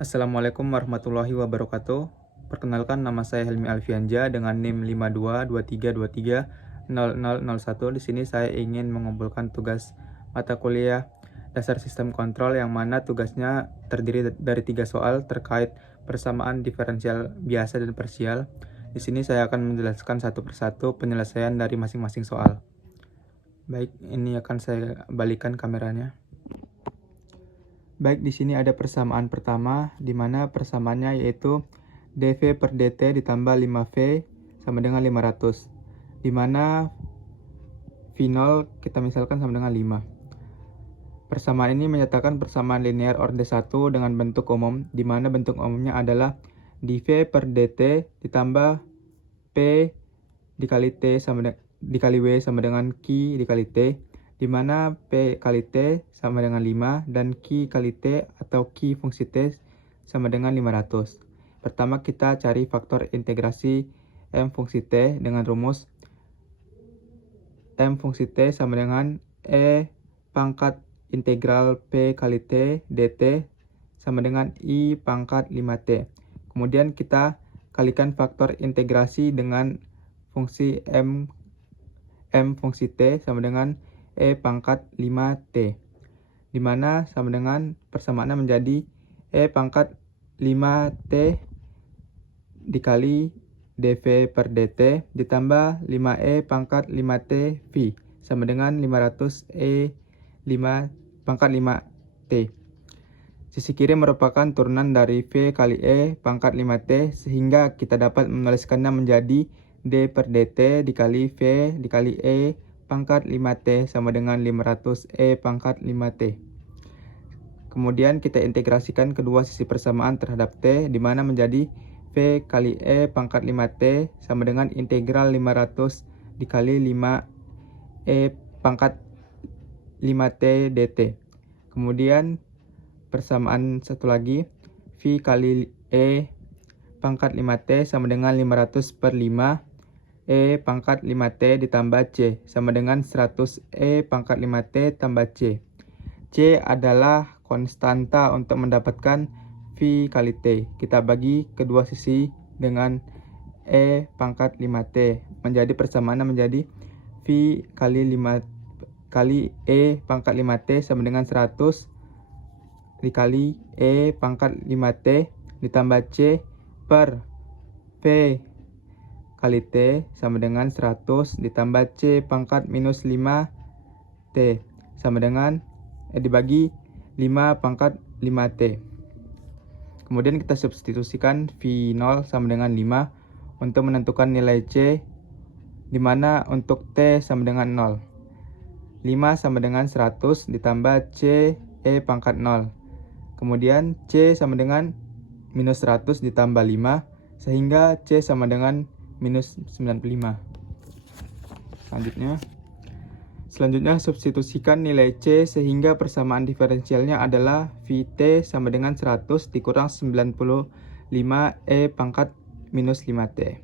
Assalamualaikum warahmatullahi wabarakatuh. Perkenalkan, nama saya Helmi Alfianja dengan NIM 5223230001. Di sini saya ingin mengumpulkan tugas mata kuliah dasar sistem kontrol yang mana tugasnya terdiri dari 3 soal terkait persamaan diferensial biasa dan parsial. Di sini saya akan menjelaskan satu persatu penyelesaian dari masing-masing soal. Baik, ini akan saya balikan kameranya. Baik, di sini ada persamaan pertama, di mana persamaannya yaitu dV per dt ditambah 5V sama dengan 500. Di mana V0 kita misalkan sama dengan 5. Persamaan ini menyatakan persamaan linear orde 1 dengan bentuk umum, di mana bentuk umumnya adalah dV per dt ditambah P dikali T dikali W sama dengan Q dikali T, di mana P kali T sama dengan 5 dan Q kali T atau Q fungsi T sama dengan 500. Pertama kita cari faktor integrasi M fungsi T dengan rumus M fungsi T sama dengan E pangkat integral P kali T dt sama dengan I pangkat 5T. Kemudian kita kalikan faktor integrasi dengan fungsi M fungsi T sama dengan E pangkat 5T, di mana sama dengan persamaannya menjadi E pangkat 5T dikali dV per dt ditambah 5E pangkat 5T V sama dengan 500 E 5 pangkat 5T. Sisi kiri merupakan turunan dari V kali E pangkat 5T, sehingga kita dapat menuliskannya menjadi D per dt dikali V dikali E pangkat 5T sama dengan 500 E pangkat 5T. Kemudian kita integrasikan kedua sisi persamaan terhadap T, di mana menjadi V kali E pangkat 5T sama dengan integral 500 dikali 5 E pangkat 5T dt. Kemudian persamaan satu lagi, V kali E pangkat 5T sama dengan 500 per 5 E pangkat 5T ditambah C sama dengan 100 E pangkat 5T tambah C. C adalah konstanta untuk mendapatkan V kali T. Kita bagi kedua sisi dengan E pangkat 5T. Menjadi persamaannya menjadi V kali 5 kali E pangkat 5T sama dengan 100 dikali E pangkat 5T ditambah C per V kali T sama dengan 100 ditambah C pangkat minus 5T sama dengan dibagi 5 pangkat 5T. Kemudian kita substitusikan V0 sama dengan 5 untuk menentukan nilai C, di mana untuk T sama dengan 0. 5 sama dengan 100 ditambah C E pangkat 0. Kemudian C sama dengan minus 100 ditambah 5, sehingga C sama dengan minus 95. Selanjutnya substitusikan nilai C, sehingga persamaan diferensialnya adalah Vt sama dengan 100 dikurang 95 E pangkat minus 5T.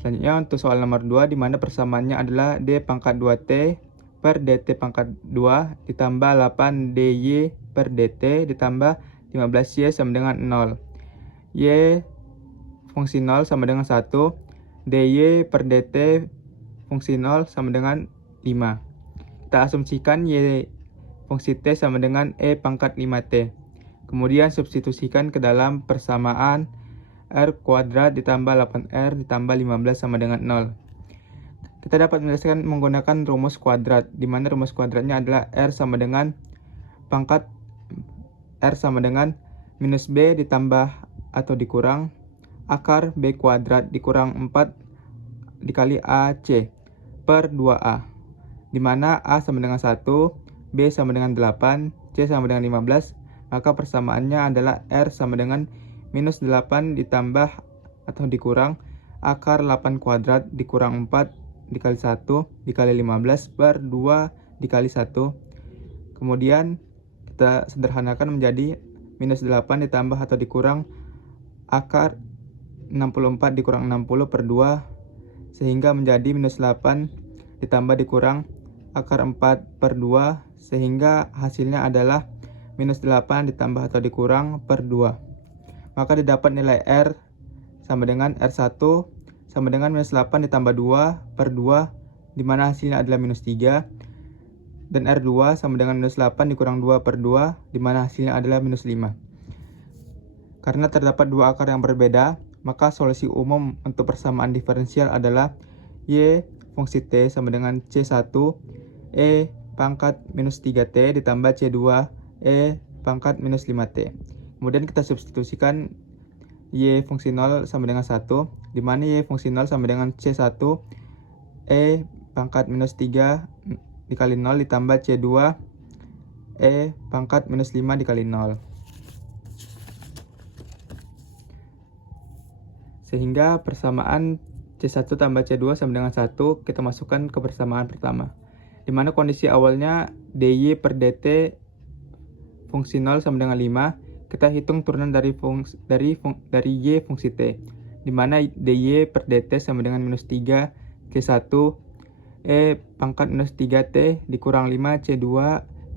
Selanjutnya untuk soal nomor 2, di mana persamaannya adalah D pangkat 2T per dt pangkat 2 ditambah 8 dy per dt ditambah 15y sama dengan 0. Y fungsi 0 sama dengan 1, dy per dt fungsi 0 sama dengan 5. Kita asumsikan y fungsi t sama dengan e pangkat 5t. Kemudian substitusikan ke dalam persamaan r kuadrat ditambah 8r ditambah 15 sama dengan 0. Kita dapat menyelesaikan menggunakan rumus kuadrat, di mana rumus kuadratnya adalah r sama dengan pangkat r sama dengan minus b ditambah atau dikurang akar b kuadrat dikurang 4 dikali ac per 2a, di mana a sama dengan 1, b sama dengan 8, c sama dengan 15, maka persamaannya adalah r sama dengan minus 8 ditambah atau dikurang akar 8 kuadrat dikurang 4 dikali 1 dikali 15 per 2 dikali 1. Kemudian kita sederhanakan menjadi minus 8 ditambah atau dikurang akar 64 dikurang 60 per 2, sehingga menjadi minus 8 ditambah dikurang akar 4 per 2, sehingga hasilnya adalah minus 8 ditambah atau dikurang per 2. Maka didapat nilai R sama dengan R1 sama dengan minus 8 ditambah 2 per 2, di mana hasilnya adalah minus 3. Dan R2 sama dengan minus 8 dikurang 2 per 2, di mana hasilnya adalah minus 5. Karena terdapat dua akar yang berbeda, maka solusi umum untuk persamaan diferensial adalah Y fungsi T sama dengan C1 E pangkat minus 3T ditambah C2 E pangkat minus 5T. Kemudian kita substitusikan Y fungsi 0 sama dengan 1, di mana Y fungsi 0 sama dengan C1 E pangkat minus 3 dikali 0 ditambah C2 E pangkat minus 5 dikali 0. Sehingga persamaan C1 tambah C2 sama dengan 1 kita masukkan ke persamaan pertama. Di mana kondisi awalnya dy per dt fungsi 0 sama dengan 5, kita hitung turunan dari y fungsi t. Di mana dy per dt sama dengan minus 3 C1 E pangkat minus 3T dikurang 5 C2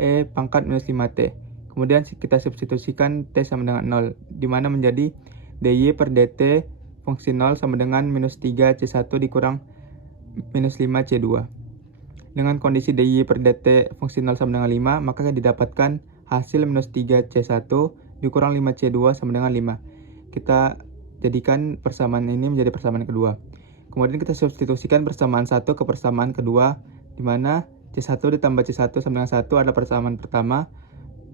E pangkat minus 5T. Kemudian kita substitusikan T sama dengan 0, di mana menjadi dy per dt fungsi 0 sama dengan minus 3 C1 dikurang minus 5 C2. Dengan kondisi dy per dt fungsi 0 sama dengan 5, maka didapatkan hasil minus 3 C1 dikurang 5 C2 sama dengan 5. Kita jadikan persamaan ini menjadi persamaan kedua. Kemudian kita substitusikan persamaan 1 ke persamaan kedua, di mana C1 ditambah C1 sama dengan 1 adalah persamaan pertama.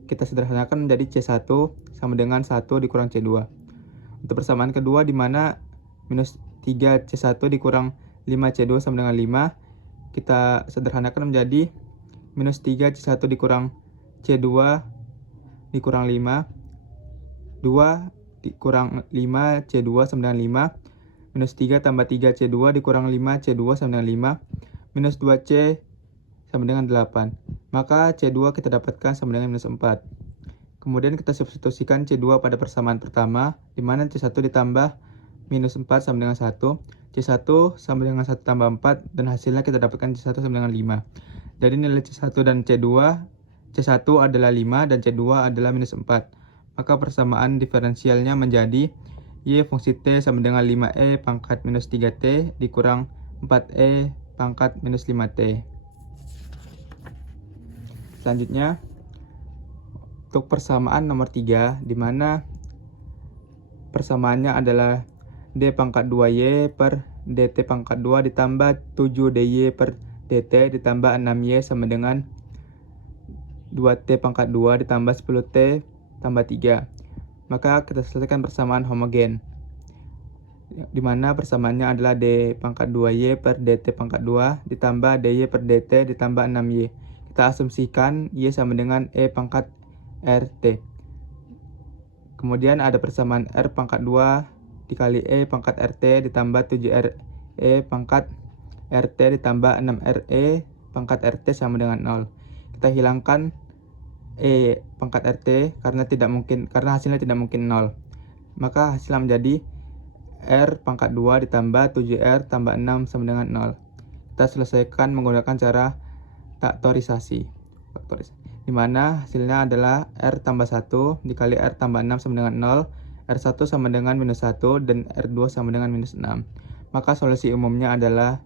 Kita sederhanakan menjadi C1 sama dengan 1 dikurang C2. Untuk persamaan kedua, di mana minus 3 C1 dikurang 5 C2 sama dengan 5, kita sederhanakan menjadi minus 3 C1 dikurang C2 dikurang 5, 2 dikurang 5 C2 sama dengan 5, minus 3 tambah 3 C2 dikurang 5 C2 sama dengan 5, minus 2C sama dengan 8. Maka C2 kita dapatkan sama dengan minus 4. Kemudian kita substitusikan C2 pada persamaan pertama, di mana C1 ditambah minus 4 sama dengan 1, C1 sama dengan 1 tambah 4, dan hasilnya kita dapatkan C1 sama dengan 5. Jadi nilai C1 dan C1 adalah 5 dan C2 adalah minus 4. Maka persamaan diferensialnya menjadi Y fungsi T sama dengan 5E pangkat minus 3T dikurang 4E pangkat minus 5T. Selanjutnya, untuk persamaan nomor 3, di mana persamaannya adalah D pangkat 2Y per DT pangkat 2 ditambah 7DY per DT ditambah 6Y sama dengan 2T pangkat 2 ditambah 10T tambah 3. Maka kita selesaikan persamaan homogen, di mana persamaannya adalah D pangkat 2Y per DT pangkat 2 ditambah DY per DT ditambah 6Y. Kita asumsikan Y sama dengan E pangkat RT. Kemudian ada persamaan R pangkat 2 dikali E pangkat RT ditambah 7R E pangkat RT ditambah 6RE pangkat RT sama dengan 0. Kita hilangkan E pangkat RT karena hasilnya tidak mungkin 0. Maka hasilnya menjadi R pangkat 2 ditambah 7R tambah 6 sama dengan 0. Kita selesaikan menggunakan cara faktorisasi, di mana hasilnya adalah R tambah 1 dikali R tambah 6 sama dengan 0, R1 sama dengan minus 1, dan R2 sama dengan minus 6. Maka solusi umumnya adalah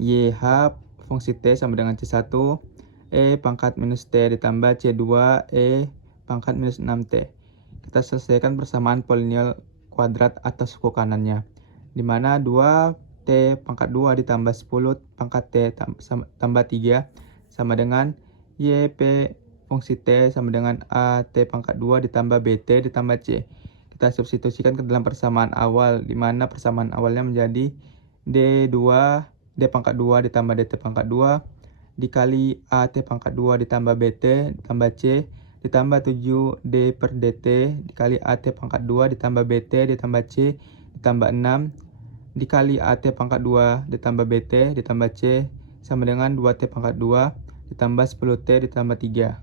YH fungsi T sama dengan C1 E pangkat minus T ditambah C2 E pangkat minus 6T. Kita selesaikan persamaan polinomial kuadrat atas suku kanannya, di mana 2T pangkat 2 ditambah 10 pangkat T tambah 3 sama dengan YP fungsi T sama dengan AT pangkat 2 ditambah BT ditambah C. Kita substitusikan ke dalam persamaan awal, di mana persamaan awalnya menjadi D pangkat 2 ditambah DT pangkat 2 dikali AT pangkat 2 ditambah BT ditambah C ditambah 7D per DT dikali AT pangkat 2 ditambah BT ditambah C ditambah 6 dikali AT pangkat 2 ditambah BT ditambah C sama dengan 2T pangkat 2 ditambah 10T ditambah 3.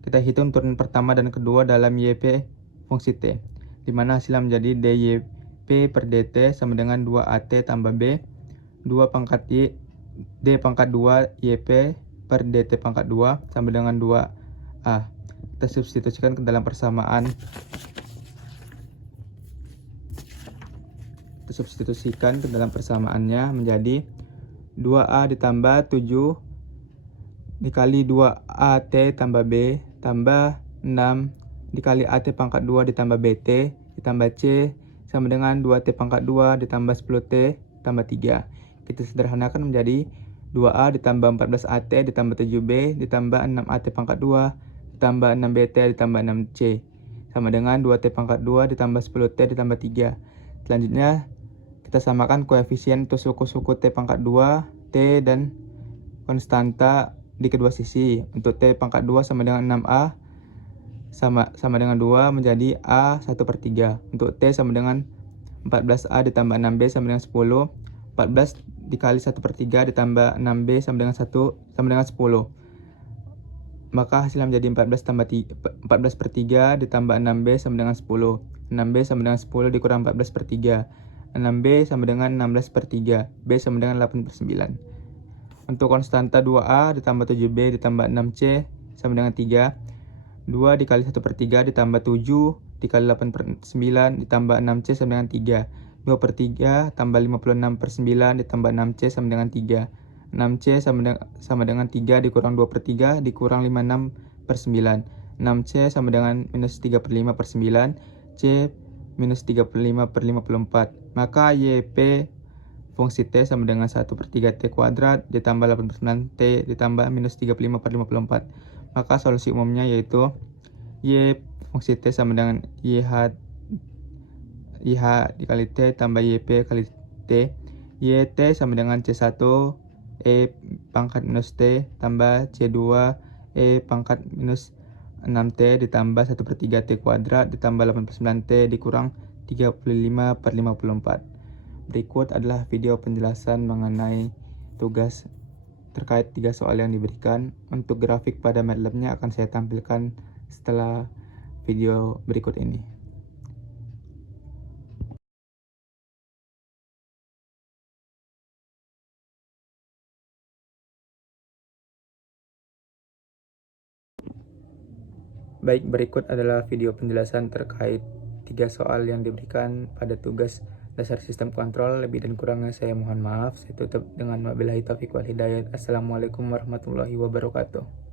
Kita hitung turunan pertama dan kedua dalam YP fungsi T, di mana hasilnya menjadi DYP per DT sama dengan 2AT tambah B 2 pangkat Y D pangkat 2 YP per DT pangkat 2 sama dengan 2 A. Kita substitusikan ke dalam persamaan. Kita substitusikan ke dalam persamaannya menjadi 2A ditambah 7 dikali 2AT tambah B tambah 6 dikali AT pangkat 2 ditambah BT ditambah C sama dengan 2T pangkat 2 ditambah 10T tambah 3. Kita sederhanakan menjadi 2A ditambah 14AT ditambah 7B ditambah 6AT pangkat 2 ditambah 6BT ditambah 6C sama dengan 2T pangkat 2 ditambah 10T ditambah 3. Selanjutnya kita samakan koefisien untuk suku-suku T pangkat 2, T dan konstanta di kedua sisi. Untuk T pangkat 2 sama dengan 6A sama dengan 2 menjadi A 1/3. Untuk T sama dengan 14A ditambah 6B sama dengan 10. 14 dikali 1/3 ditambah 6B sama dengan 1 sama dengan 10. Maka hasilnya menjadi 14/3 ditambah 6B sama dengan 10. 6B sama dengan 10 dikurang 14/3. 6B sama dengan 16/3. B sama dengan 8/9. Untuk konstanta 2A ditambah 7B ditambah 6C sama dengan 3. 2 dikali 1/3 ditambah 7 dikali 8/9 ditambah 6C sama dengan 3. 2/3 tambah 56/9 ditambah 6C sama dengan 3. 6C sama dengan 3 dikurang 2/3 dikurang 56/9. 6C sama dengan minus 3/5/9. C minus 35/54. Maka YP fungsi T sama dengan 1/3 T kuadrat ditambah 89T ditambah minus 35/54. Maka solusi umumnya yaitu Y fungsi T sama dengan YH dikali T tambah YP kali T. YT sama dengan C1 E pangkat minus T tambah C2 E pangkat minus 6T ditambah 1/3 T kuadrat ditambah 89T dikurang 35/54. Berikut adalah video penjelasan mengenai tugas terkait 3 soal yang diberikan. Untuk grafik pada MATLAB-nya akan saya tampilkan setelah video berikut ini. Baik, berikut adalah video penjelasan terkait 3 soal yang diberikan pada tugas dasar sistem kontrol. Lebih dan kurangnya saya mohon maaf. Saya tutup dengan wabillahi taufiq wal hidayah. Assalamualaikum warahmatullahi wabarakatuh.